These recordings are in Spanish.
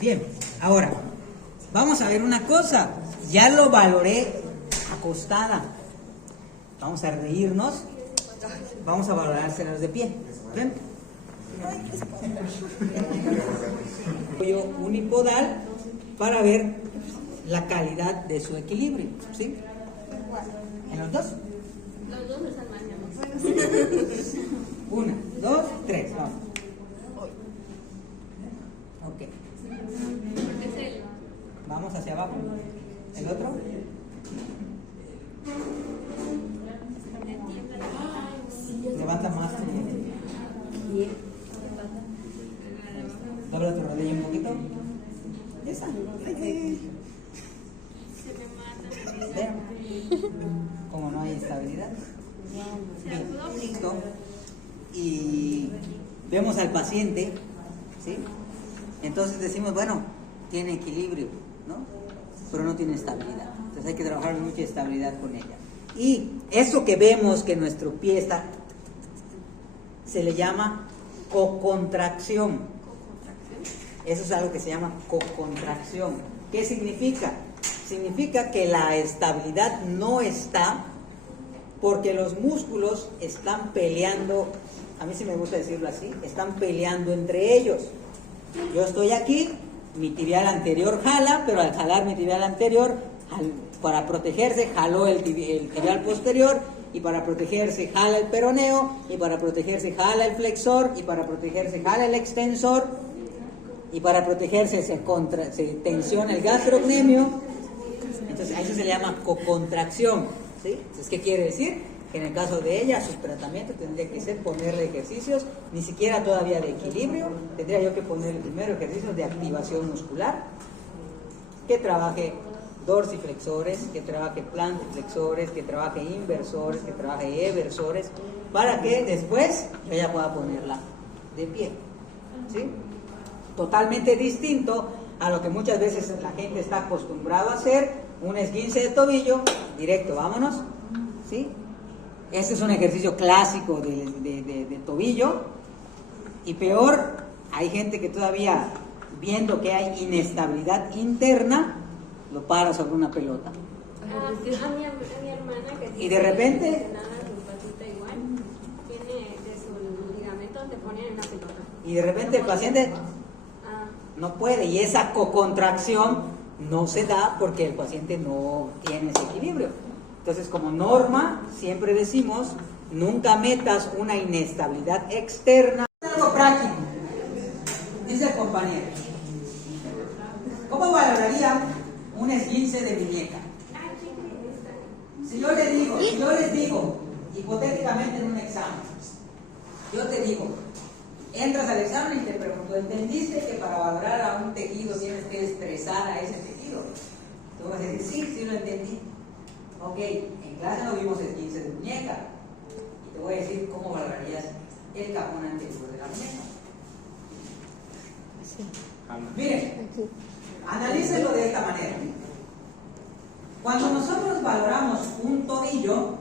Bien, ahora, vamos a ver una cosa. Ya lo valoré acostada. Vamos a reírnos. Vamos a valorárselos de pie. ¿Ven? Apoyo unipodal para ver la calidad de su equilibrio. ¿Sí? ¿En los dos? Los dos están mal, mi amor. 1, 2, 3, vamos. Ok. Porque es el... Vamos hacia abajo. ¿El otro? Levanta más. Dobla tu rodilla un poquito. Esa. Vean. Como no hay estabilidad. Bien, listo. Y vemos al paciente, ¿sí? Entonces decimos, bueno, tiene equilibrio, ¿no? Pero no tiene estabilidad. Entonces hay que trabajar mucha estabilidad con ella. Y eso que vemos que nuestro pie está, se le llama cocontracción. Eso es algo que se llama cocontracción. ¿Qué significa? Significa que la estabilidad no está porque los músculos están peleando, a mí sí me gusta decirlo así, están peleando entre ellos. Yo estoy aquí, mi tibial anterior jala, pero al jalar mi tibial anterior, para protegerse, jaló el tibial posterior, y para protegerse jala el peroneo, y para protegerse jala el flexor, y para protegerse jala el extensor, y para protegerse se tensiona el gastrocnemio. Entonces a eso se le llama cocontracción, ¿sí? Entonces, ¿qué quiere decir? Que en el caso de ella, su tratamiento tendría que ser ponerle ejercicios, ni siquiera todavía de equilibrio, tendría yo que ponerle primero ejercicios de activación muscular, que trabaje dorsiflexores, que trabaje plantiflexores, que trabaje inversores, que trabaje eversores, para que después ella pueda ponerla de pie, ¿sí? Totalmente distinto a lo que muchas veces la gente está acostumbrado a hacer, un esguince de tobillo, directo, vámonos, ¿sí? Este es un ejercicio clásico de tobillo, y peor, hay gente que todavía, viendo que hay inestabilidad interna, lo para sobre una pelota. A mi hermana que Y de repente, su patita igual, tiene de sus ligamentos, te ponen en una pelota. y de repente el paciente no puede, y esa cocontracción no se da porque el paciente no tiene ese equilibrio. Entonces, como norma, siempre decimos, nunca metas una inestabilidad externa. Algo práctico, dice el compañero. ¿Cómo valoraría un esguince de muñeca? Si yo les digo, hipotéticamente en un examen, yo te digo, entras al examen y te pregunto, ¿entendiste que para valorar a un tejido tienes que estresar a ese tejido? Tú vas a decir, sí lo entendí. Ok, en clase no vimos esguince de muñeca. Y te voy a decir cómo valorarías el capón anterior de la muñeca. Miren, analícenlo de esta manera. Cuando nosotros valoramos un tobillo,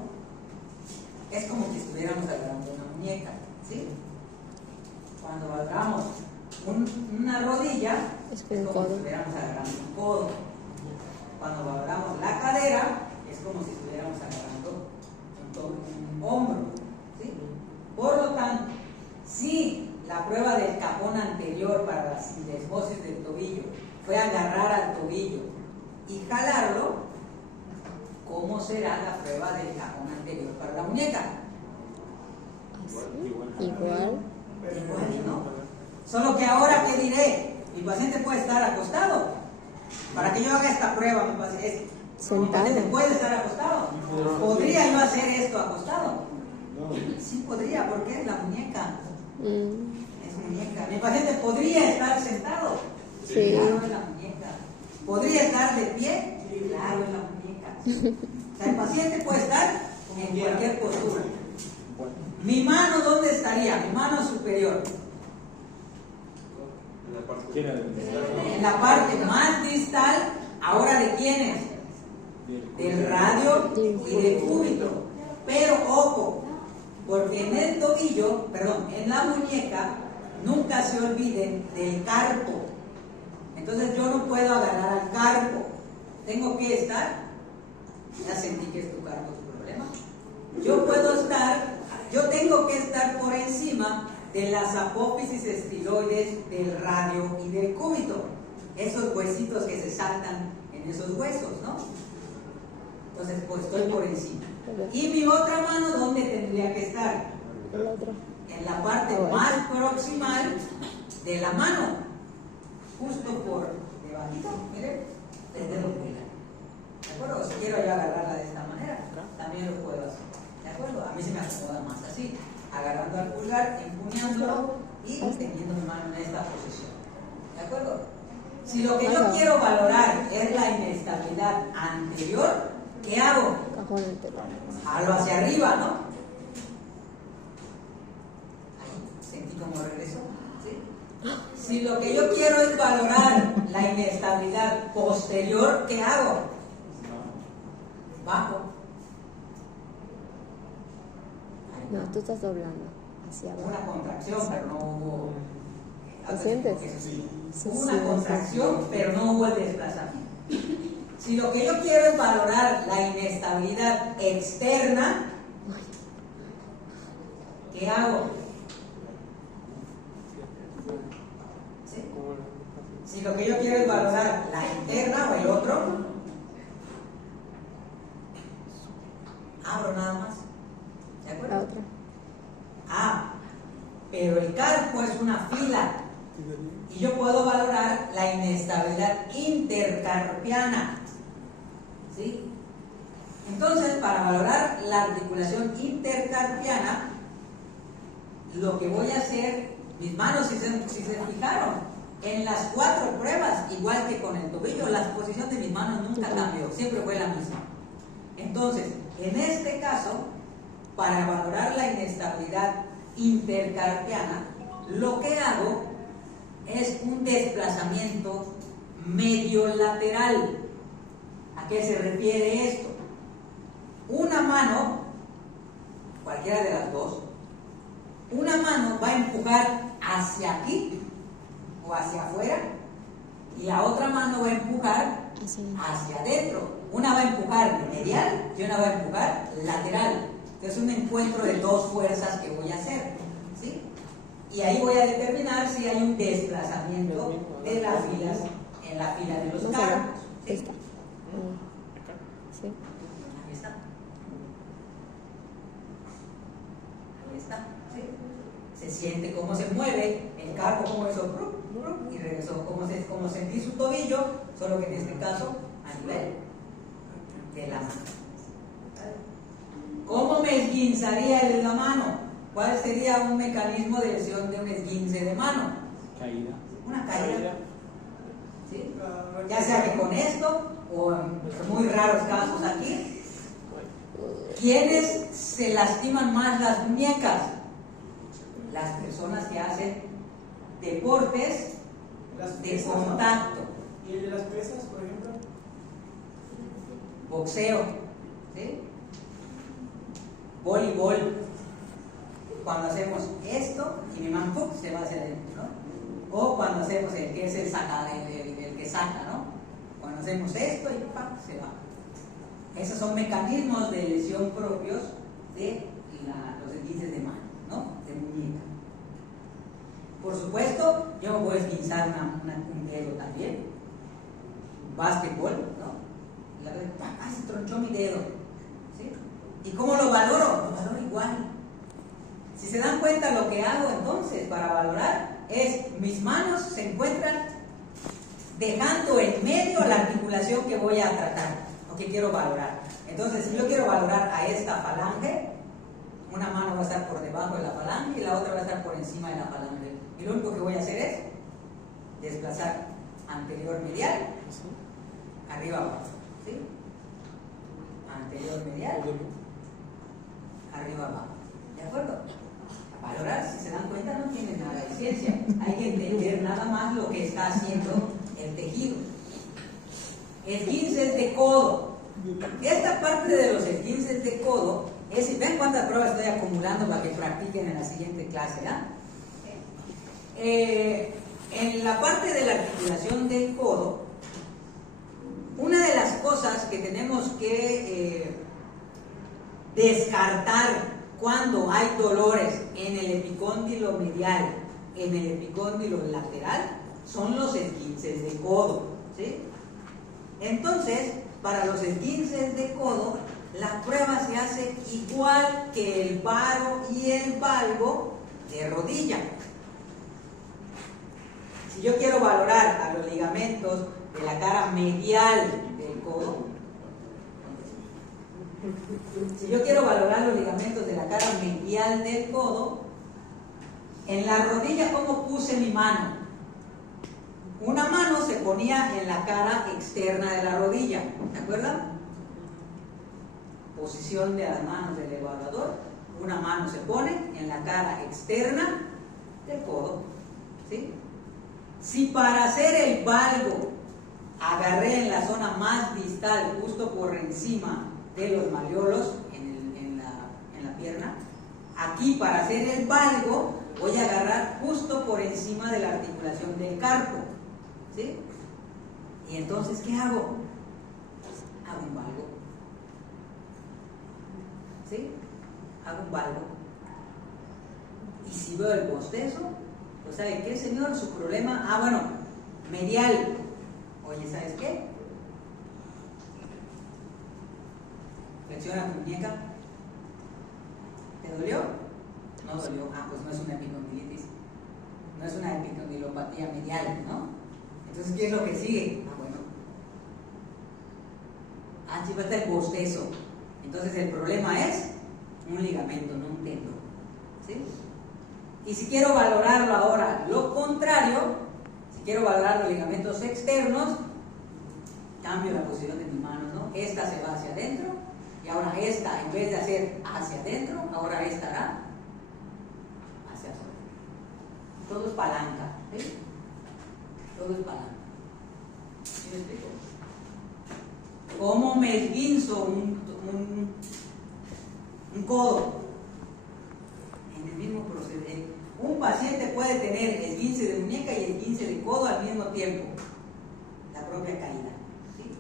es como si estuviéramos agarrando una muñeca, ¿sí? Cuando valoramos una rodilla, es como si estuviéramos agarrando un codo. Cuando valoramos la cadera, es como si estuviéramos agarrando un hombro, ¿sí? Por lo tanto, si la prueba del capón anterior para la sindesmosis del tobillo fue agarrar al tobillo y jalarlo, ¿cómo será la prueba del capón anterior para la muñeca? Igual, ¿no? Solo que ahora, ¿qué diré? Mi paciente puede estar acostado. Para que yo haga esta prueba, mi paciente puede estar acostado. ¿Podría yo hacer esto acostado? Sí podría, porque es la muñeca. Es muñeca. Mi paciente podría estar sentado. Sí. Claro, es la muñeca. ¿Podría estar de pie? Claro, es la muñeca. O sea, el paciente puede estar en cualquier postura. ¿Mi mano dónde estaría? Mi mano superior. En la parte más distal. ¿Ahora de quién es? Del radio y del cúbito. Pero ojo, porque en el tobillo, perdón, en la muñeca, nunca se olviden del carpo. Entonces Ya sentí que es tu cargo, tu problema. Yo tengo que estar por encima de las apófisis estiloides del radio y del cúbito. Esos huesitos que se saltan en esos huesos, ¿no? Entonces, pues estoy por encima. Y mi otra mano, ¿dónde tendría que estar? El otro. En la parte más proximal de la mano, justo por debajito, miren, el dedo pulgar. ¿De acuerdo? Si quiero yo agarrarla de esta manera, también lo puedo hacer. ¿De acuerdo? A mí se me acomoda más así, agarrando al pulgar, empuñándolo y teniendo mi mano en esta posición. ¿De acuerdo? Si lo que yo quiero valorar es la inestabilidad anterior, ¿qué hago? Jalo hacia arriba, ¿no? Ahí, sentí como regreso. ¿Sí? Si lo que yo quiero es valorar la inestabilidad posterior, ¿qué hago? Bajo. No, tú estás doblando hacia abajo. Una contracción, pero no hubo. ¿Lo sientes? Una contracción, pero no hubo el desplazamiento. Si lo que yo quiero es valorar la inestabilidad externa, ¿qué hago? ¿Sí? Si lo que yo quiero es valorar la interna o el otro, abro nada más. ¿De acuerdo? La otra. Ah, pero el carpo es una fila y yo puedo valorar la inestabilidad intercarpiana. ¿Sí? Entonces, para valorar la articulación intercarpiana, lo que voy a hacer, mis manos, si se fijaron, en las 4 pruebas, igual que con el tobillo, la posición de mis manos nunca cambió, siempre fue la misma. Entonces, en este caso, para valorar la inestabilidad intercarpiana, lo que hago es un desplazamiento medio lateral. ¿A qué se refiere esto? Una mano, cualquiera de las dos, una mano va a empujar hacia aquí o hacia afuera y la otra mano va a empujar hacia adentro. Una va a empujar medial y una va a empujar lateral. Entonces es un encuentro de 2 fuerzas que voy a hacer, ¿sí? Y ahí voy a determinar si hay un desplazamiento de las filas en la fila de los carpos. ¿Sí? Sí. Ahí está. Ahí está. ¿Sí? Se siente cómo se mueve el carpo, cómo eso y regresó, como sentí su tobillo, solo que en este caso a nivel de la mano. ¿Cómo me esguinzaría el la mano? ¿Cuál sería un mecanismo de lesión de un esguince de mano? Caída. Una caída. ¿Sí? Ya sea que con esto o en muy raros casos aquí. ¿Quiénes se lastiman más las muñecas? Las personas que hacen deportes de contacto. ¿Y el de las pesas, por ejemplo? Boxeo, ¿sí? Voleibol. Cuando hacemos esto y mi mano se va hacia adentro, ¿no? O cuando hacemos el que es el que saca, ¿no? Cuando hacemos esto y se va. Esos son mecanismos de lesión propios de los esguinces de mano, ¿no? De muñeca. Por supuesto, yo me puedo esguinzar un dedo también. Básquetbol, ¿no? Se tronchó mi dedo. ¿Sí? ¿Y cómo lo valoro? Lo valoro igual. Si se dan cuenta, lo que hago entonces para valorar es mis manos se encuentran dejando en medio la articulación que voy a tratar o que quiero valorar. Entonces, si yo quiero valorar a esta falange, una mano va a estar por debajo de la falange y la otra va a estar por encima de la falange. Y lo único que voy a hacer es desplazar anterior medial, arriba abajo. ¿Sí? Anterior medial, arriba abajo. ¿De acuerdo? Valorar, si se dan cuenta, no tiene nada de ciencia. Hay que entender nada más lo que está haciendo el tejido. Esguinces de codo. Esta parte de los esguinces de codo es, ven cuántas pruebas estoy acumulando para que practiquen en la siguiente clase, ¿ah? En la parte de la articulación del codo, una de las cosas que tenemos que descartar cuando hay dolores en el epicóndilo medial, en el epicóndilo lateral, son los esguinces de codo, ¿sí? Entonces, para los esguinces de codo, la prueba se hace igual que el varo y el valgo de rodilla. Si yo quiero valorar a los ligamentos de la cara medial del codo, si yo quiero valorar los ligamentos de la cara medial del codo, en la rodilla, ¿cómo puse mi mano? Una mano se ponía en la cara externa de la rodilla, ¿se acuerdan? Posición de las manos del evaluador. Una mano se pone en la cara externa del codo, ¿sí? Si para hacer el valgo agarré en la zona más distal, justo por encima de los malleolos en la pierna, aquí para hacer el valgo voy a agarrar justo por encima de la articulación del carpo, ¿sí? Y entonces, ¿qué hago? Hago un valgo, ¿sí? Hago un valgo. Y si veo el bostezo, pues ¿sabe qué, señor? Su problema, bueno, medial. Oye, ¿sabes qué? Flexiona tu muñeca. ¿Te dolió? No dolió. Pues no es una epicondilitis. No es una epicondilopatía medial, ¿no? Entonces, ¿qué es lo que sigue? Bueno. Sí, va a estar el bostezo. Entonces, el problema es un ligamento, no un tendón, ¿sí? Y si quiero valorarlo ahora, lo contrario, si quiero valorar los ligamentos externos, cambio la posición de mis manos, ¿no? Esta se va hacia adentro, y ahora esta, en vez de hacer hacia adentro, ahora esta hará hacia afuera. Todo es palanca, ¿sí? Todo es palanca. ¿Sí me explico? ¿Cómo me esguinzo un codo? En el mismo procedimiento. Un paciente puede tener esguince de muñeca y esguince de codo al mismo tiempo, la propia caída, ¿sí?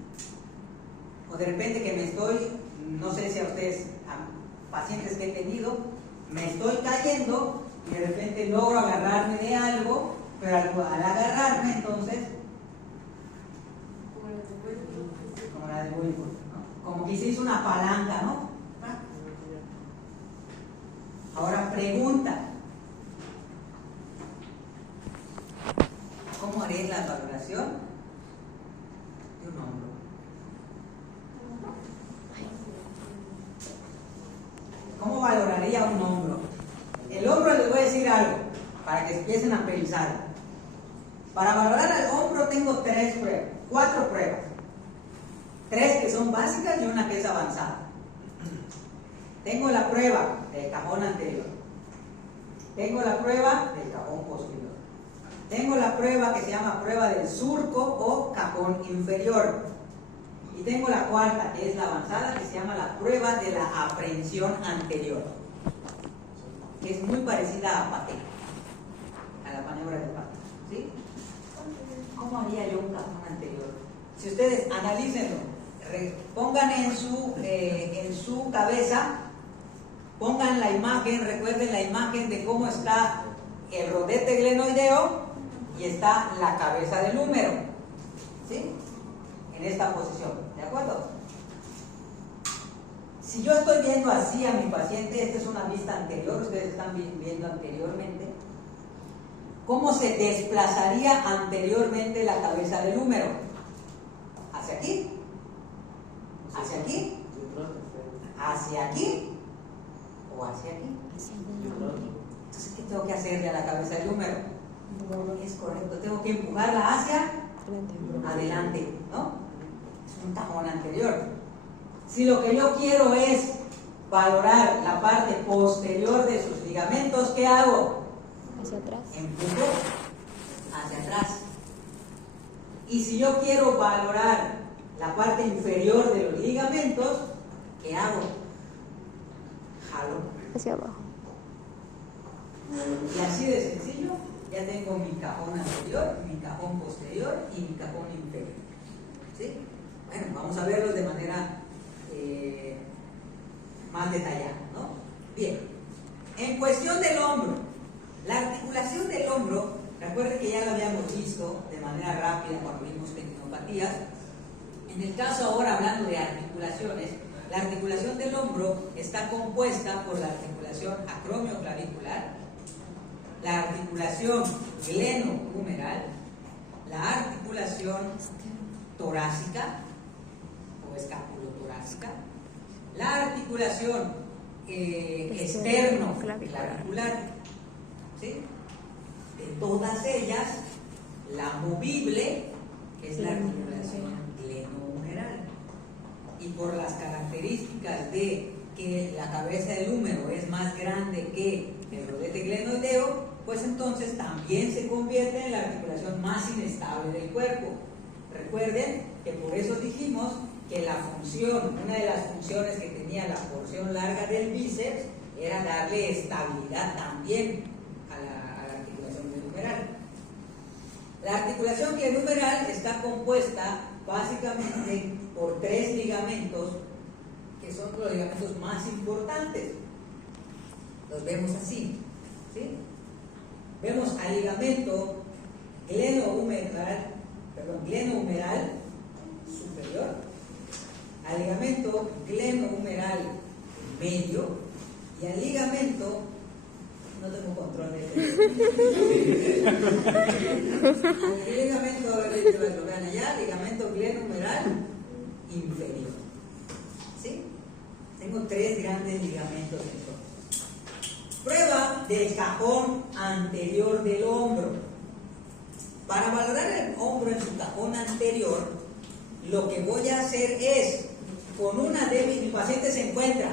O de repente que me estoy, no sé si a ustedes, a pacientes que he tenido, me estoy cayendo y de repente logro agarrarme de algo, pero al agarrarme entonces, como la de Wilford, ¿no? Como que se hizo una palanca, ¿no? Ahora pregunta, ¿cómo haré la valoración de un hombro? ¿Cómo valoraría un hombro? El hombro, les voy a decir algo, para que empiecen a pensar. Para valorar al hombro tengo 4 pruebas. 3 que son básicas y una que es avanzada. Tengo la prueba del cajón anterior. Tengo la prueba del cajón posterior. Tengo la prueba que se llama prueba del surco o cajón inferior. Y tengo la cuarta, que es la avanzada, que se llama la prueba de la aprehensión anterior, que es muy parecida a Paté, a la maniobra de Paté, ¿sí? ¿Cómo haría yo un cajón anterior? Si ustedes analícenlo, pongan en su cabeza, pongan la imagen, recuerden la imagen de cómo está el rodete glenoideo y está la cabeza del húmero, ¿sí? En esta posición, ¿de acuerdo? Si yo estoy viendo así a mi paciente, esta es una vista anterior, ustedes están viendo anteriormente, ¿cómo se desplazaría anteriormente la cabeza del húmero? ¿Hacia aquí? ¿Hacia aquí? ¿Hacia aquí? ¿O hacia aquí? Entonces, ¿qué tengo que hacerle a la cabeza del húmero? Es correcto, tengo que empujarla hacia adelante, ¿no? Es un cajón anterior. Si lo que yo quiero es valorar la parte posterior de sus ligamentos, ¿qué hago? Hacia atrás. Empujo hacia atrás. Y si yo quiero valorar la parte inferior de los ligamentos, ¿qué hago? Jalo Hacia abajo. y así de sencillo ya tengo mi cajón anterior, mi cajón posterior y mi cajón inferior, ¿sí? Bueno, vamos a verlos de manera más detallada, ¿no? Bien, en cuestión del hombro, la articulación del hombro, recuerden que ya lo habíamos visto de manera rápida cuando vimos tendinopatías. En el caso ahora, hablando de articulaciones, la articulación del hombro está compuesta por la articulación acromioclavicular, la articulación glenohumeral, la articulación torácica o escapulotorácica, la articulación externo-clavicular, ¿sí? De todas ellas, la movible es la articulación glenohumeral. Y por las características de que la cabeza del húmero es más grande que el rodete glenoideo, pues entonces también se convierte en la articulación más inestable del cuerpo. Recuerden que por eso dijimos que la función, una de las funciones que tenía la porción larga del bíceps era darle estabilidad también a la articulación glenohumeral. La articulación glenohumeral está compuesta básicamente por 3 ligamentos que son los ligamentos más importantes. Los vemos así, ¿sí? Vemos al ligamento glenohumeral superior, al ligamento glenohumeral medio y al ligamento, no tengo control de este, al ligamento, lo vean allá, ligamento glenohumeral inferior, ¿sí? Tengo 3 grandes ligamentos entonces. Prueba del cajón anterior del hombro. Para valorar el hombro en su cajón anterior, lo que voy a hacer es, con una de mi paciente se encuentra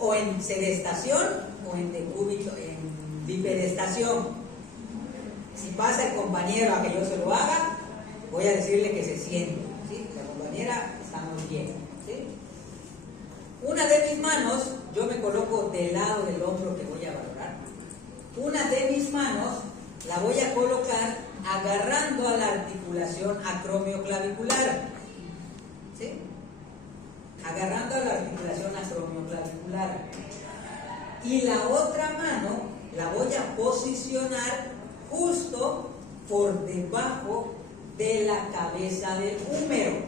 o en sedestación o en decúbito, en bipedestación. Si pasa el compañero a que yo se lo haga, voy a decirle que se siente, ¿sí? La compañera está muy bien, ¿sí? Una de mis manos, yo me coloco del lado del hombro que voy a valorar. Una de mis manos la voy a colocar agarrando a la articulación acromioclavicular, ¿sí? Agarrando a la articulación acromioclavicular. Y la otra mano la voy a posicionar justo por debajo de la cabeza del húmero.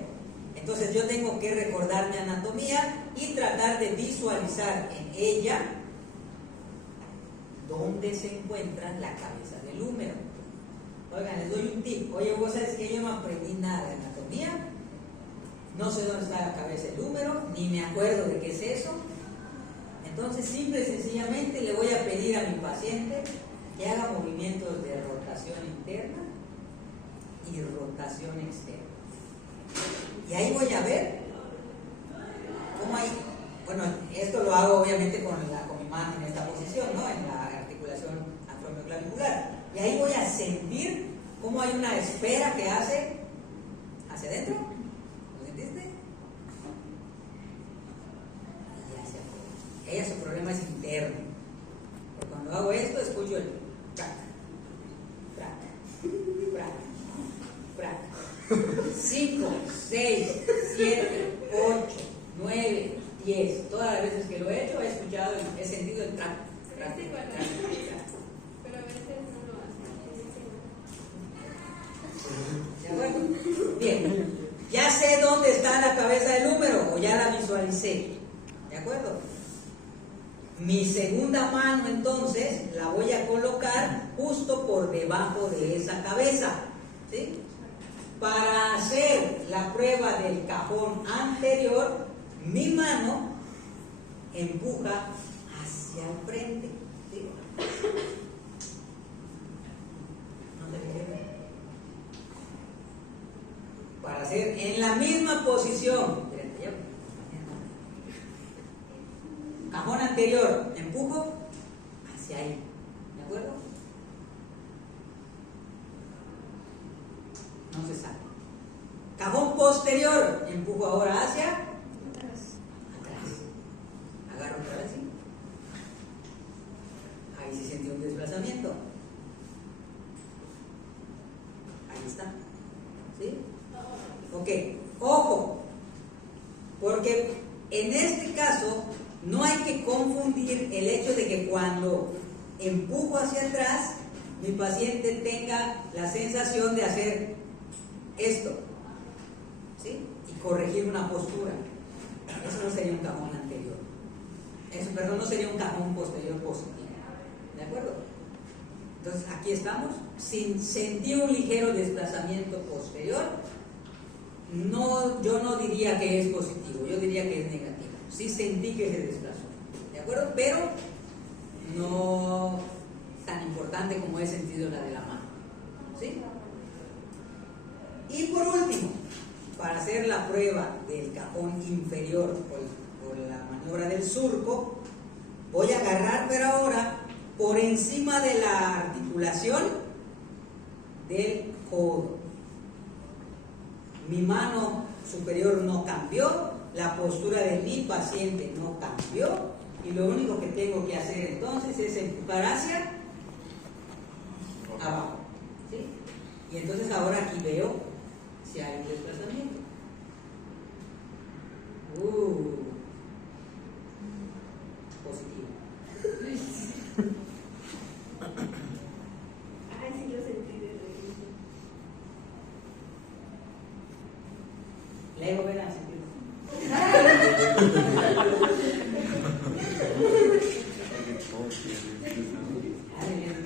Entonces yo tengo que recordar mi anatomía y tratar de visualizar en ella dónde se encuentra la cabeza del húmero. Oigan, les doy un tip. Oye, vos sabes que yo no aprendí nada de anatomía, no sé dónde está la cabeza del húmero, ni me acuerdo de qué es eso. Entonces, simple y sencillamente le voy a pedir a mi paciente que haga movimientos de rotación interna y rotación externa. Y ahí voy a ver cómo hay, bueno, esto lo hago obviamente con mi mano en esta posición, ¿no? En la articulación acromioclavicular. Y ahí voy a sentir cómo hay una esfera que hace hacia adentro. ¿Lo sentiste? Y hacia afuera. Ella, su problema es interno. Porque cuando hago esto, escucho el crack, crack, crack, crack. 5, 6, 7, 8, 9, 10. Todas las veces que lo he hecho, he escuchado, he sentido el track, track, track, track. Pero a veces no lo hacen. ¿De acuerdo? Bien. Ya sé dónde está la cabeza del húmero, o ya la visualicé. ¿De acuerdo? Mi segunda mano, entonces, la voy a colocar justo por debajo de esa cabeza, ¿sí? Para hacer la prueba del cajón anterior, mi mano empuja hacia el frente, ¿sí? No te fijas. Para hacer en la misma posición, cajón anterior, empujo hacia ahí, ¿de acuerdo? No se sale. Cajón posterior, empujo ahora hacia atrás. Agarro otra vez, ¿sí? Ahí se siente un desplazamiento. Ahí está. ¿Sí? Ok, ojo, Porque en este caso no hay que confundir el hecho de que cuando empujo hacia atrás, mi paciente tenga la sensación de hacer esto, ¿sí? Y corregir una postura. Eso no sería un cajón anterior. Eso, perdón, no sería un cajón posterior positivo. ¿De acuerdo? Entonces aquí estamos, sin sentir un ligero desplazamiento posterior. No, yo no diría que es positivo, yo diría que es negativo. Sí sentí que se desplazó, ¿de acuerdo? Pero no tan importante como he sentido la de la mano, ¿sí? Y por último, para hacer la prueba del cajón inferior por la maniobra del surco, voy a agarrar, pero ahora por encima de la articulación del codo. Mi mano superior no cambió, la postura de mi paciente no cambió, y lo único que tengo que hacer entonces es empujar hacia abajo, ¿sí? Y entonces ahora aquí veo si hay un desplazamiento. Positivo. Ay, sí lo sentí desde el inicio. Lego, ven a sentir.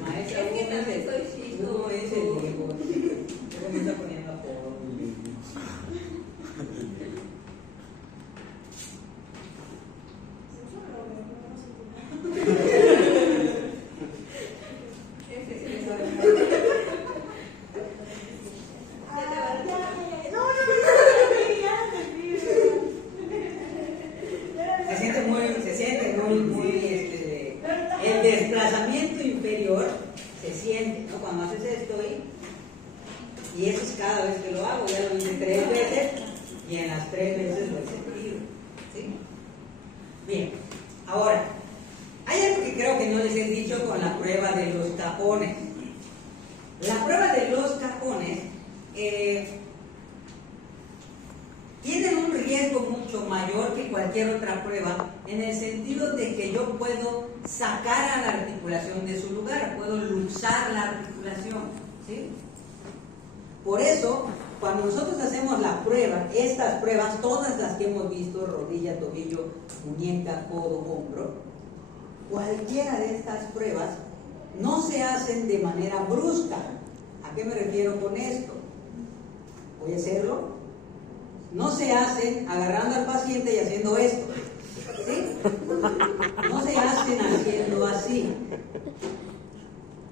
Maestra, Es que también soy chico. ¿cómo es el Lego? ¿Cómo me está poniendo a todo? El desplazamiento inferior se siente, ¿no? Cuando haces esto y eso es cada vez que lo hago, ya lo hice 3 veces y en las 3 veces lo he sentido, ¿sí? Bien, ahora, hay algo que creo que no les he dicho con la prueba de los cajones. La prueba de los cajones tienen un riesgo mucho mayor que cualquier otra prueba, en el sentido de que yo puedo sacar a la articulación de su lugar, puedo luxar la articulación, ¿sí? Por eso, cuando nosotros hacemos la prueba, estas pruebas, todas las que hemos visto, rodilla, tobillo, muñeca, codo, hombro, cualquiera de estas pruebas no se hacen de manera brusca. ¿A qué me refiero con esto? Voy a hacerlo. No se hacen agarrando al paciente y haciendo esto, ¿sí? No se hacen haciendo así.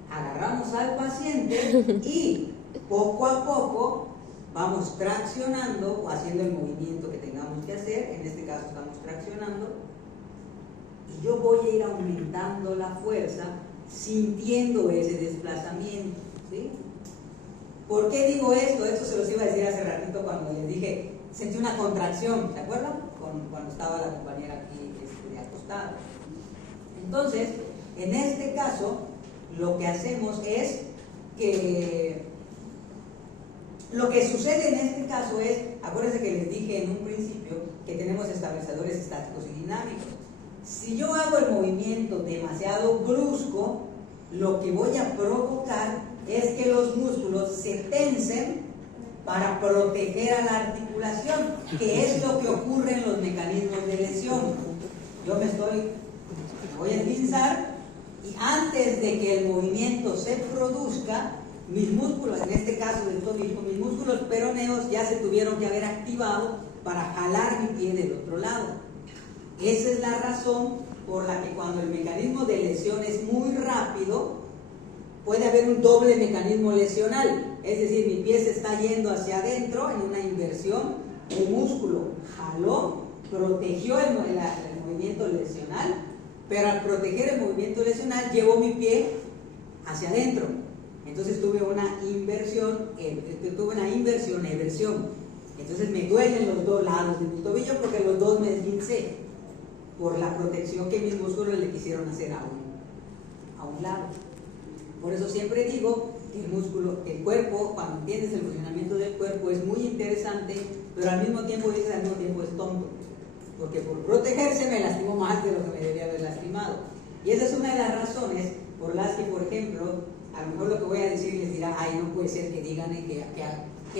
Agarramos al paciente y poco a poco vamos traccionando o haciendo el movimiento que tengamos que hacer. En este caso estamos traccionando y yo voy a ir aumentando la fuerza sintiendo ese desplazamiento, ¿sí? ¿Por qué digo esto? Esto se los iba a decir hace ratito cuando les dije, sentí una contracción, ¿se acuerdan? Cuando estaba la compañera aquí acostada. Entonces, en este caso, lo que hacemos es que lo que sucede en este caso es, acuérdense que les dije en un principio que tenemos estabilizadores estáticos y dinámicos. Si yo hago el movimiento demasiado brusco, lo que voy a provocar es que los músculos se tensen para proteger a la articulación, que es lo que ocurre en los mecanismos de lesión. Yo me voy a esguinzar y antes de que el movimiento se produzca, mis músculos, en este caso del tobillo, mis músculos peroneos ya se tuvieron que haber activado para jalar mi pie del otro lado. Esa es la razón por la que cuando el mecanismo de lesión es muy rápido, puede haber un doble mecanismo lesional, es decir, mi pie se está yendo hacia adentro en una inversión, el músculo jaló, protegió el movimiento lesional, pero al proteger el movimiento lesional llevó mi pie hacia adentro. Entonces tuve una inversión, eversión. Entonces me duelen los dos lados de mi tobillo porque los dos me esguincé por la protección que mis músculos le quisieron hacer a un lado. Por eso siempre digo que el cuerpo, cuando entiendes el funcionamiento del cuerpo, es muy interesante, pero al mismo tiempo es tonto. porque por protegerse me lastimó más de lo que me debía haber lastimado. Y esa es una de las razones por las que, por ejemplo, a lo mejor lo que voy a decir les dirá, ay, no puede ser que digan que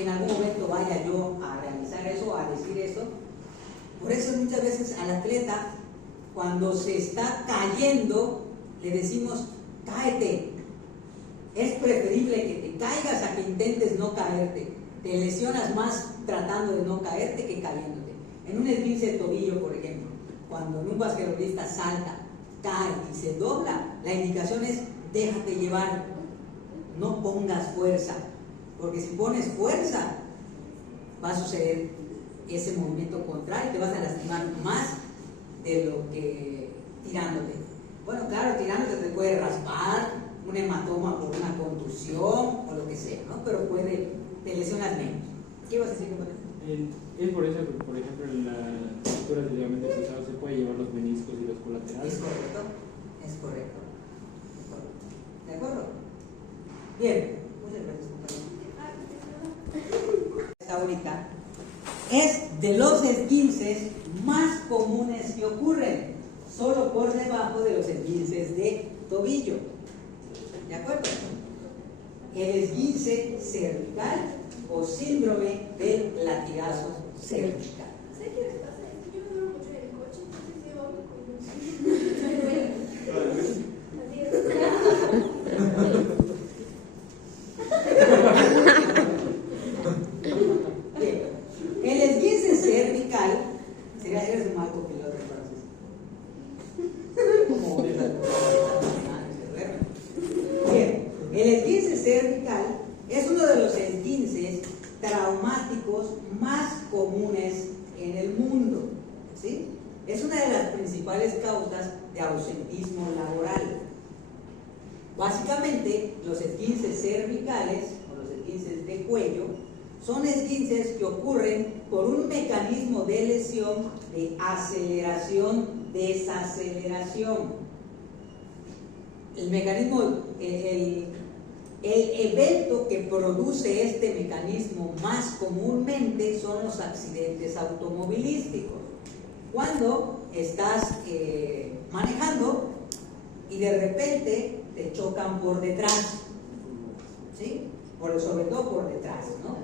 en algún momento vaya yo a realizar eso, a decir eso. Por eso muchas veces al atleta, cuando se está cayendo, le decimos, cáete. Es preferible que te caigas a que intentes no caerte. Te lesionas más tratando de no caerte que cayéndote. En un esguince de tobillo, por ejemplo, cuando un basquetbolista salta, cae y se dobla, la indicación es déjate llevar, no pongas fuerza, porque si pones fuerza va a suceder ese movimiento contrario, te vas a lastimar más de lo que tirándote. Bueno, claro, tirándote te puede raspar, un hematoma por una contusión o lo que sea, ¿no? Pero te lesionas menos. ¿Qué ibas a decir? Es por eso que, por ejemplo, en la fractura del ligamento cruzado se puede llevar los meniscos y los colaterales. Es correcto, es correcto. ¿De acuerdo? Bien, muchas gracias, compañero. Esta ahorita es de los esguinces más comunes que ocurren, solo por debajo de los esguinces de tobillo. ¿De acuerdo? El esguince cervical o síndrome del latigazo cervical. ¿Sabes qué les pasa? Yo me duermo mucho en el coche, entonces llevo Bien. El esguince cervical sería, eres un mal copiloto, Francis. Como ves las cosas. Bien, el esguince cervical es uno de los esguinces traumáticos más comunes en el mundo, ¿sí? Es una de las principales causas de ausentismo laboral. Básicamente, los esguinces cervicales o los esguinces de cuello son esguinces que ocurren por un mecanismo de lesión de aceleración-desaceleración. El mecanismo, el evento que produce este mecanismo más comúnmente son los accidentes automovilísticos. Cuando estás manejando y de repente te chocan por detrás, ¿sí? Sobre todo por detrás, ¿no?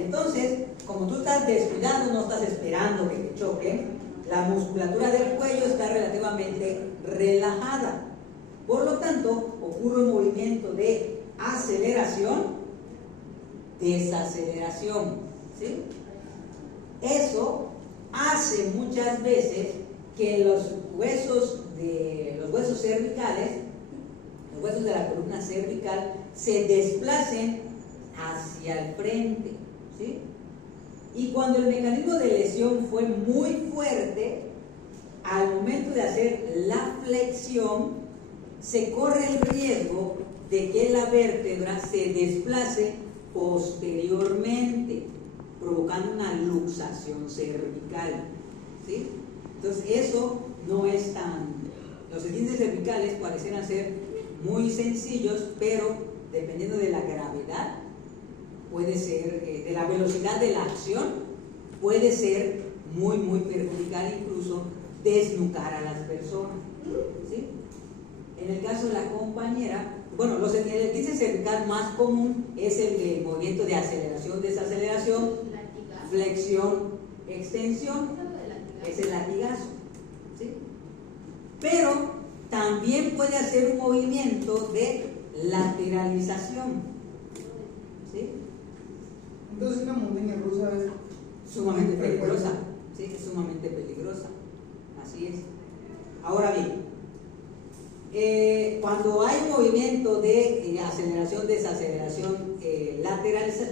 Entonces, como tú estás descuidando, no estás esperando que te choquen, la musculatura del cuello está relativamente relajada. Por lo tanto, ocurre un movimiento de aceleración, desaceleración, ¿sí? Eso hace muchas veces que los huesos cervicales, los huesos de la columna cervical, se desplacen hacia el frente, ¿sí? Y cuando el mecanismo de lesión fue muy fuerte, al momento de hacer la flexión, se corre el riesgo de que la vértebra se desplace posteriormente, provocando una luxación cervical, ¿sí? Entonces eso no es tan... Los esguinces cervicales parecieran ser muy sencillos, pero dependiendo de la gravedad, puede ser, de la velocidad de la acción, puede ser muy, muy perjudicial, incluso desnucar a las personas, ¿sí? En el caso de la compañera, bueno, el esguince cervical más común es el de movimiento de aceleración, desaceleración, flexión, extensión, es el latigazo, ¿sí? Pero también puede hacer un movimiento de lateralización, ¿sí? Entonces una montaña rusa es Sumamente peligrosa, ¿sí? Es sumamente peligrosa, así es. Ahora bien, cuando hay movimiento de aceleración, desaceleración,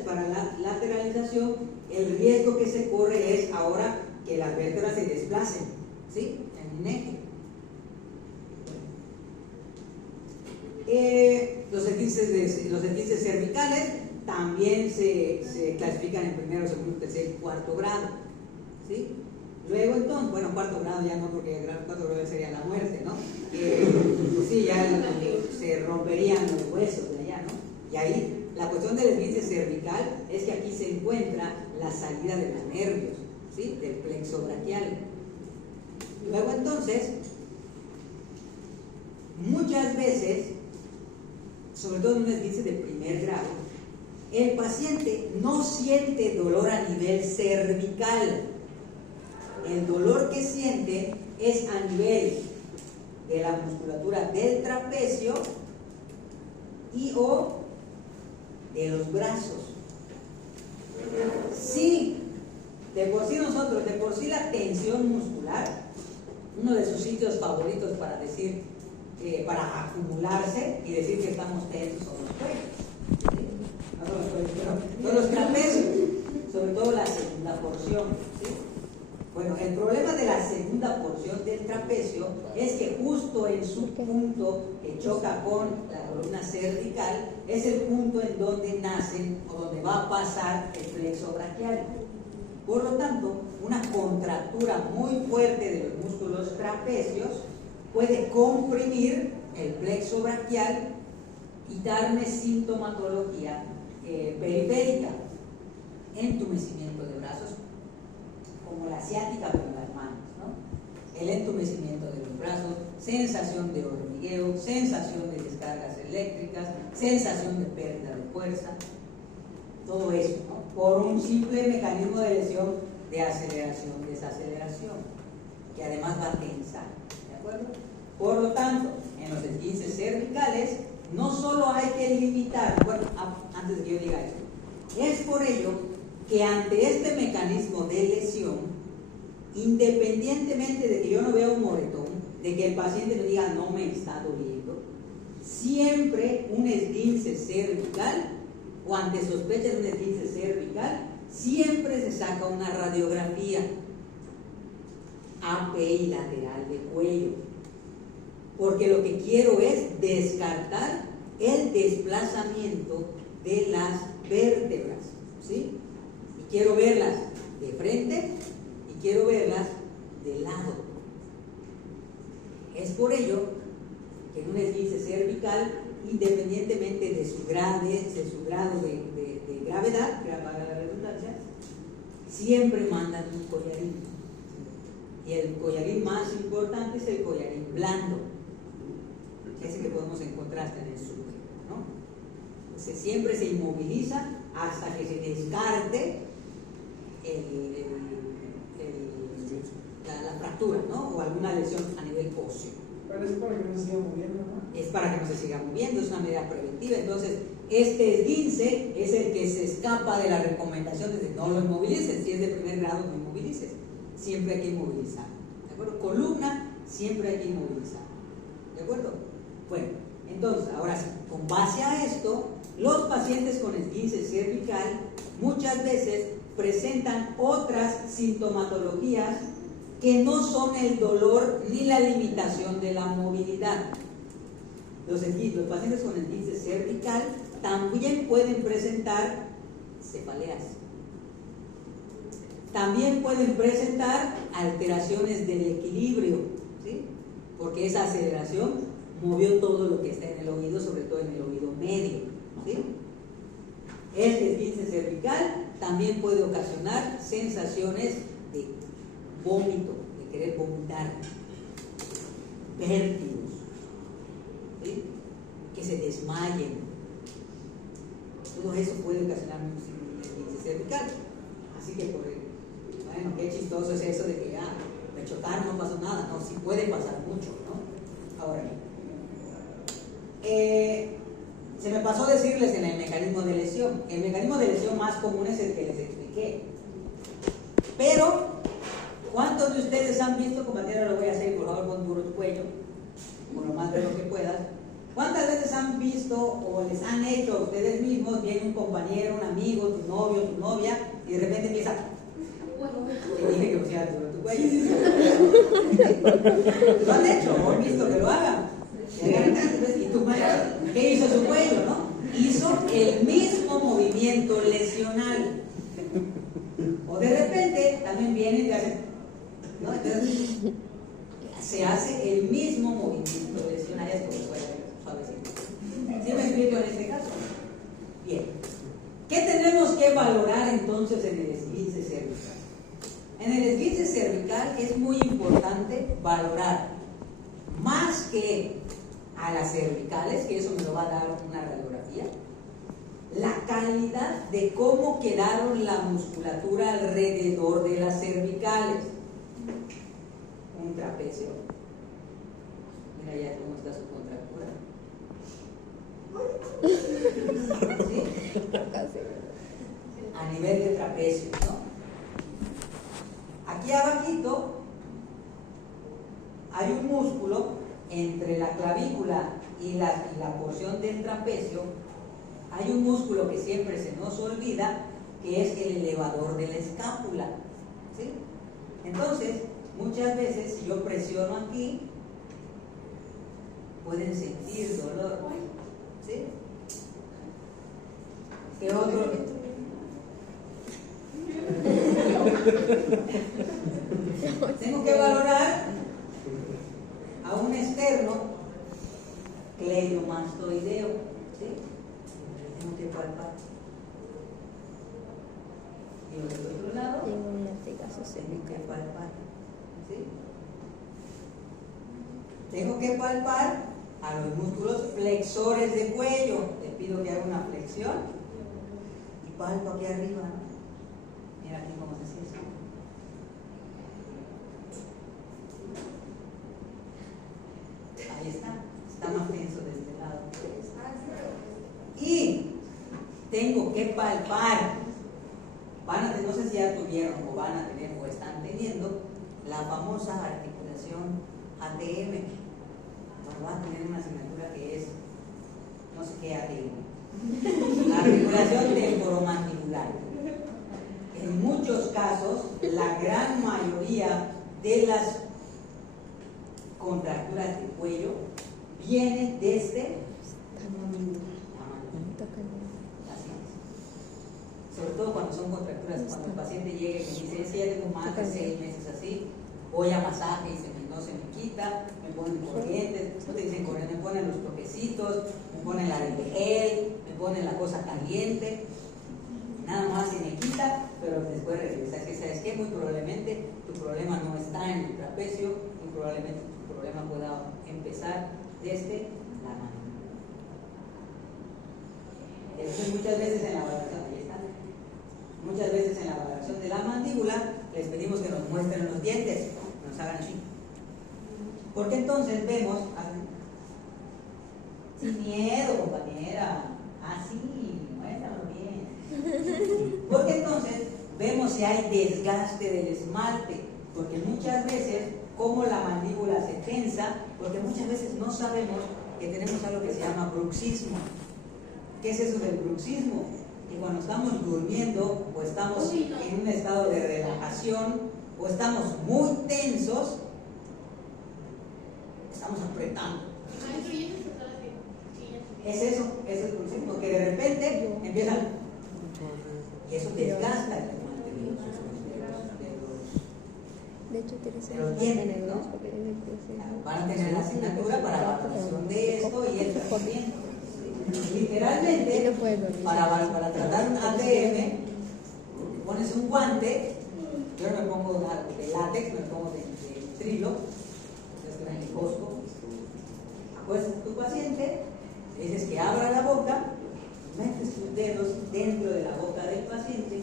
para la lateralización, el riesgo que se corre es ahora que las vértebras se desplacen, ¿sí? En un eje. Los esguinces cervicales también se clasifican en primero, segundo, tercer y cuarto grado, ¿sí? Luego entonces, bueno, cuarto grado ya no, porque cuarto grado sería la muerte, ¿no? Pues sí, ya se romperían los huesos de allá, ¿no? Y ahí la cuestión del esguince cervical es que aquí se encuentra la salida de los nervios, ¿sí? Del plexo braquial. Luego entonces, muchas veces, sobre todo en un esguince de primer grado, el paciente no siente dolor a nivel cervical. El dolor que siente es a nivel de la musculatura del trapecio y o de los brazos. Sí, de por sí la tensión muscular, uno de sus sitios favoritos para decir, para acumularse y decir que estamos tensos son los cuellos. ¿Sí? No son los cuellos, pero los trapecios, sobre todo la segunda porción. ¿Sí? Bueno, el problema de la segunda porción del trapecio es que justo en su punto que choca con la columna cervical es el punto en donde nacen o donde va a pasar el plexo braquial. Por lo tanto, una contractura muy fuerte de los músculos trapecios puede comprimir el plexo braquial y darme sintomatología periférica, entumecimiento de brazos, como la ciática con las manos, ¿no? El entumecimiento de los brazos, sensación de hormigueo, sensación de descargas eléctricas, sensación de pérdida de fuerza, todo eso, ¿no? Por un simple mecanismo de lesión de aceleración, desaceleración, que además va a tensar, ¿de acuerdo? Por lo tanto, en los esguinces cervicales no solo hay que limitar, bueno, antes de que yo diga esto, es por ello que ante este mecanismo de lesión, independientemente de que yo no vea un moretón, de que el paciente me diga no me está doliendo, siempre un esguince cervical o ante sospecha de un esguince cervical, siempre se saca una radiografía API lateral de cuello, porque lo que quiero es descartar el desplazamiento de las vértebras, ¿sí? Y quiero verlas de frente y quiero verlas de lado. Es por ello que en un esguince cervical, independientemente de su grado de gravedad, que valga la redundancia, siempre mandan un collarín. Y el collarín más importante es el collarín blando, ese que podemos encontrar hasta en el súper, ¿no? Entonces siempre se inmoviliza hasta que se descarte la fractura, ¿no? O alguna lesión a nivel óseo. Pero es para que no se siga moviendo, ¿no? Es para que no se siga moviendo, es una medida preventiva. Entonces, este esguince es el que se escapa de la recomendación de no lo inmovilices. Si es de primer grado, no inmovilices. Siempre hay que inmovilizar. ¿De acuerdo? Columna, siempre hay que inmovilizar. ¿De acuerdo? Bueno, entonces, ahora sí, con base a esto, los pacientes con esguince cervical muchas veces presentan otras sintomatologías que no son el dolor ni la limitación de la movilidad. Los pacientes con esguince cervical también pueden presentar cefaleas. También pueden presentar alteraciones del equilibrio, ¿sí? Porque esa aceleración movió todo lo que está en el oído, sobre todo en el oído medio, ¿sí? Este esguince cervical también puede ocasionar sensaciones de vómito, de querer vomitar, vértigos, ¿sí? Que se desmayen. Todo eso puede ocasionar un esguince cervical. Así que, bueno, qué chistoso es eso de que ya me chocaron, no pasó nada. No, sí puede pasar mucho, ¿no? Ahora bien, se me pasó decirles en el mecanismo de lesión. El mecanismo de lesión más común es el que les expliqué. Pero, ¿cuántos de ustedes han visto, compañero, lo voy a hacer, por favor pon duro tu cuello, por lo más de lo que puedas? ¿Cuántas veces han visto o les han hecho a ustedes mismos, viene un compañero, un amigo, tu novio, tu novia, y de repente empieza, te dije que pusieras duro tu cuello? ¿Lo han hecho o han visto que lo hagan? ¿Y tu maestro qué hizo su cuello, no? Hizo el mismo movimiento lesional. O de repente también vienen y hacen, ¿no? Entonces se hace el mismo movimiento lesional. Esto lo puede ver suavecito. ¿Sí me explico en este caso? Bien. ¿Qué tenemos que valorar entonces en el esguince cervical? En el esguince cervical es muy importante valorar más que a las cervicales, que eso me lo va a dar una radiografía, la calidad de cómo quedaron la musculatura alrededor de las cervicales. Un trapecio. Mira ya cómo está su contractura. ¿Sí? A nivel de trapecio, ¿no? Aquí abajito hay un músculo entre la clavícula y la porción del trapecio. Hay un músculo que siempre se nos olvida, que es el elevador de la escápula, ¿sí? Entonces, muchas veces si yo presiono aquí, pueden sentir dolor, ¿sí? ¿Qué otro? Tengo que valorar a un externo cleiomastoideo, ¿sí? Tengo que palpar. Y del otro lado, Tengo un latigazo tengo que palpar, ¿sí? Tengo que palpar a los músculos flexores de cuello. Te pido que haga una flexión y palpo aquí arriba, ¿no? Mira aquí cómo se hace eso. Ahí está más tenso de este lado. Y tengo que palpar. No sé si ya tuvieron o van a tener o están teniendo la famosa articulación ATM. Bueno, van a tener una asignatura que es no sé qué ATM. La articulación temporomandibular. En muchos casos, la gran mayoría de las contracturas del cuello vienen desde la mandíbula. Así es. Sobre todo cuando son contracturas, cuando el paciente llega y me dice, es que ya tengo más de 6 meses así, voy a masaje y no se me quita, me ponen corrientes, no te dicen corrientes, me ponen los toquecitos, me ponen la de gel, me ponen la cosa caliente, nada más se me quita, pero después regresa. Que sabes que muy probablemente tu problema no está en el trapecio, muy probablemente tu problema pueda empezar desde la mandíbula. Entonces, muchas veces en la valoración, ahí está, muchas veces en la valoración de la mandíbula les pedimos que nos muestren los dientes, que nos hagan así. Porque entonces vemos, sin miedo, compañera, así, muéstralo bien. Porque entonces vemos si hay desgaste del esmalte, porque muchas veces, como la mandíbula se tensa, porque muchas veces no sabemos que tenemos algo que se llama bruxismo. ¿Qué es eso del bruxismo? Que cuando estamos durmiendo o estamos en un estado de relajación o estamos muy tensos, estamos apretando. Es eso, es el bruxismo, que de repente empiezan y eso desgasta el esmalte de hecho, tienes de los dientes, ¿no? Van a tener la asignatura para la valoración de esto y el tratamiento. Literalmente, para tratar un ATM, te pones un guante, yo no me pongo de látex, me pongo de trilo, es gran Costco, acuestas a tu paciente, le dices que abra la boca, metes tus dedos dentro de la boca del paciente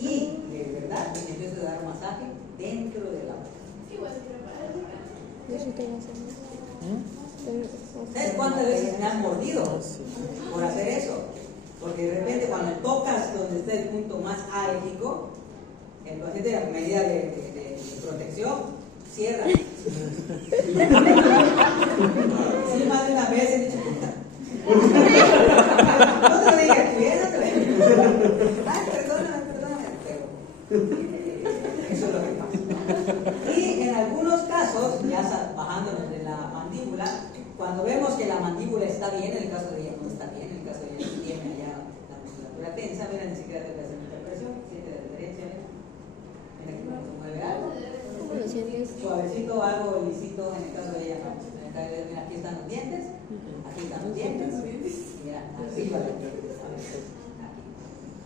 y de verdad le empiezas a dar masaje dentro de la boca. Yo sí tengo eso. ¿Sabes cuántas veces me han mordido por hacer eso? Porque de repente cuando tocas donde está el punto más álgico, el paciente a medida de protección cierra. Sí, más de una vez he dicho, puta. No te lo digas, no te lo digas. Ay, perdóname, pero eso es lo que pasa. Y en algunos casos, ya bajándonos de la mandíbula, cuando vemos que la mandíbula está bien, en el caso de ella no está bien, en el caso de ella tiene allá la musculatura tensa, ven, ni siquiera te voy a hacer interpresión, siente la diferencia, ven aquí no se mueve algo, suavecito, algo lisito, en el caso de ella no. Mira, aquí están los dientes, mira, arriba de los dientes,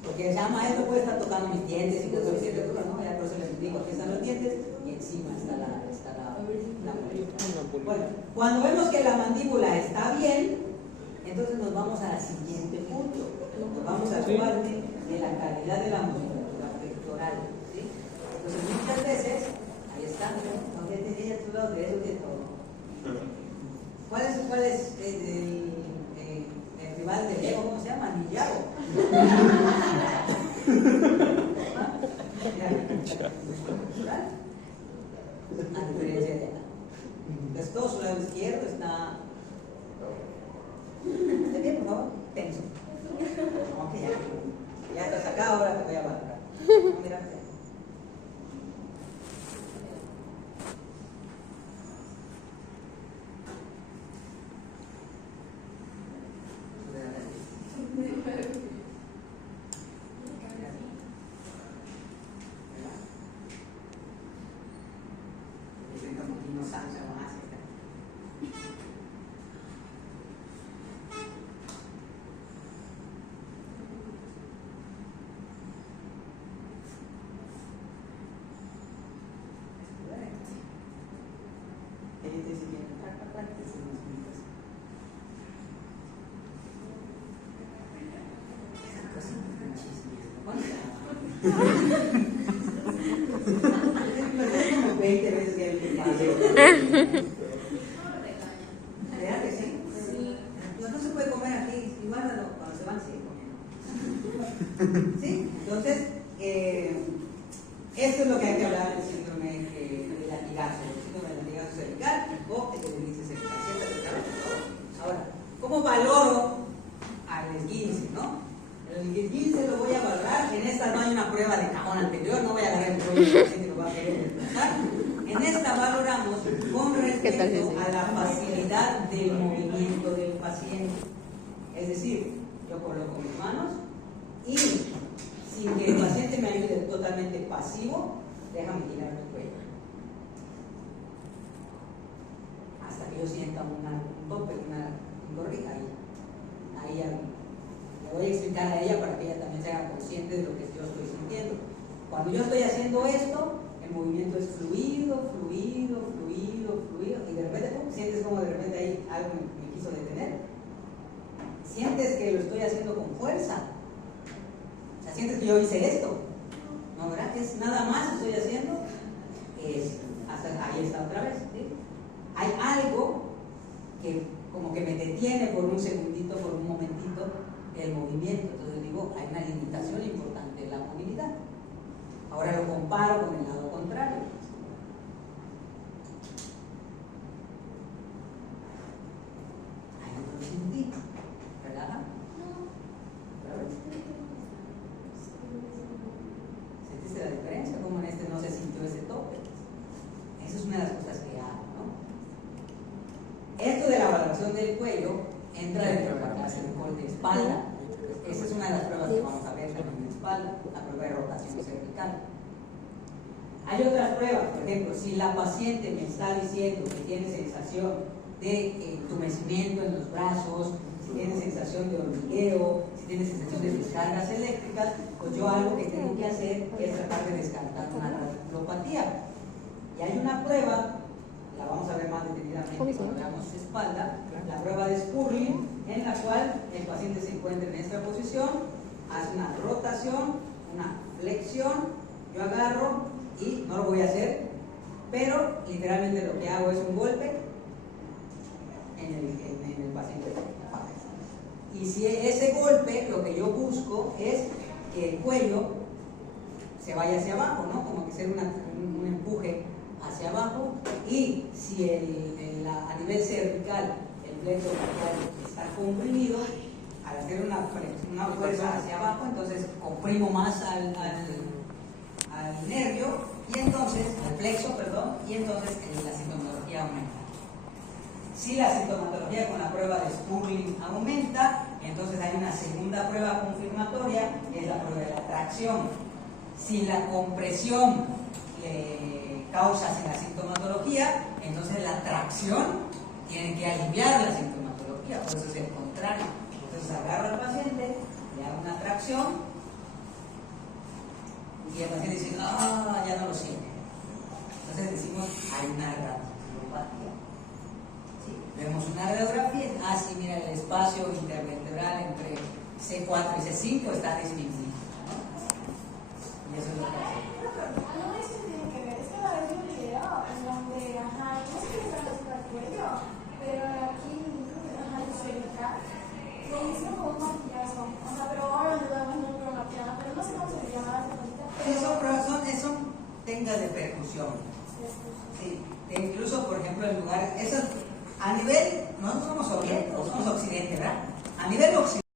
porque ya maestro puede estar tocando mis dientes y todo eso, no, ya por eso les digo, aquí están los Bueno, cuando vemos que la mandíbula está bien, entonces nos vamos al siguiente punto. Nos vamos a la parte de la calidad de la musculatura pectoral. ¿Sí? Entonces muchas veces, ahí está, no te tenía tu lado de eso de todo. ¿Cuál es el rival del ego? ¿Cómo se llama? Nillago. A diferencia de acá. Entonces todo su lado izquierdo está. ¿Está bien, por favor? Tenso. Ok, ya estás acá, ahora te voy a valorar. Mira. Como 20 veces que hay ¿verdad que sí? Sí. No se puede comer aquí, igual cuando se van sigue comiendo. ¿Sí? Entonces, esto es lo que hay que hablar del síndrome de latigazo, el síndrome de latigazo cervical o epidemitis cervical. Ahora, ¿cómo valoro al esguince, no? El esguince lo voy a valorar. En esta no hay una prueba de cajón anterior, no voy a agarrar el cuello del paciente y lo voy a querer desplazar. En esta valoramos con respecto a la facilidad del movimiento del paciente. Es decir, yo coloco mis manos y sin que el paciente me ayude totalmente pasivo, déjame girar el cuello. Hasta que yo sienta un tope, un gorrija ahí ya. Le voy a explicar a ella para que ella también se haga consciente de lo que yo estoy sintiendo. Cuando yo estoy haciendo esto, el movimiento es fluido, y de repente sientes como de repente ahí algo me quiso detener. Sientes que lo estoy haciendo con fuerza. O sea, sientes que yo hice esto. ¿No, verdad? Es nada más estoy haciendo. Hasta ahí está otra vez. ¿Sí? Hay algo que como que me detiene por un segundito, por un momentito, el movimiento. Entonces digo, hay una limitación importante de la movilidad. Ahora lo comparo con el lado contrario. Ahí no lo sentí, ¿verdad? ¿Sentiste la diferencia? Como en este no se sintió ese tope. Esa es una de las cosas que hago, ¿no? Esto de la valoración del cuello entra dentro de la clase de espalda. Esa es una de las pruebas que vamos a ver también en la espalda, la prueba de rotación cervical. Hay otras pruebas, por ejemplo, si la paciente me está diciendo que tiene sensación de entumecimiento en los brazos, si tiene sensación de hormigueo, si tiene sensación de descargas eléctricas, pues yo algo que tengo que hacer es tratar de descartar una radiculopatía. Y hay una prueba, la vamos a ver más detenidamente cuando veamos espalda, la prueba de Spurling, en la cual el paciente se encuentra en esta posición, hace una rotación, una flexión, yo agarro y no lo voy a hacer, pero literalmente lo que hago es un golpe en el paciente. Y si ese golpe, lo que yo busco es que el cuello se vaya hacia abajo, ¿no? Como que sea un empuje hacia abajo, y si a nivel cervical el plexo braquial está comprimido, al hacer una fuerza hacia abajo, entonces comprimo más al nervio, y entonces, al plexo, perdón, y entonces la sintomatología aumenta. Si la sintomatología con la prueba de Spurling aumenta, entonces hay una segunda prueba confirmatoria, que es la prueba de la tracción. Si la compresión le causa la sintomatología, entonces la tracción tiene que aliviar la sintomatología, por eso es el contrario. Entonces agarro al paciente, le hago una tracción, y el paciente dice, no, ya no lo siente. Entonces decimos, hay una radiculopatía. Una radiografía es así, mira, el espacio intervertebral entre C4 y C5 está disminuido, ¿no? Y eso es lo que hace. Algo de eso tiene que ver, es que la vez vi un video en donde, ajá, no sé qué es el cuello, pero aquí, ajá, el cervical, le hizo como un maquillazo, o sea, pero ahora no damos una maquillada, pero no sé cómo se le llamaba esa cosita, Son técnicas de percusión. Sí, incluso, por ejemplo, en lugar, eso, a nivel, nosotros somos oriente, o somos occidente, ¿verdad? A nivel occidente.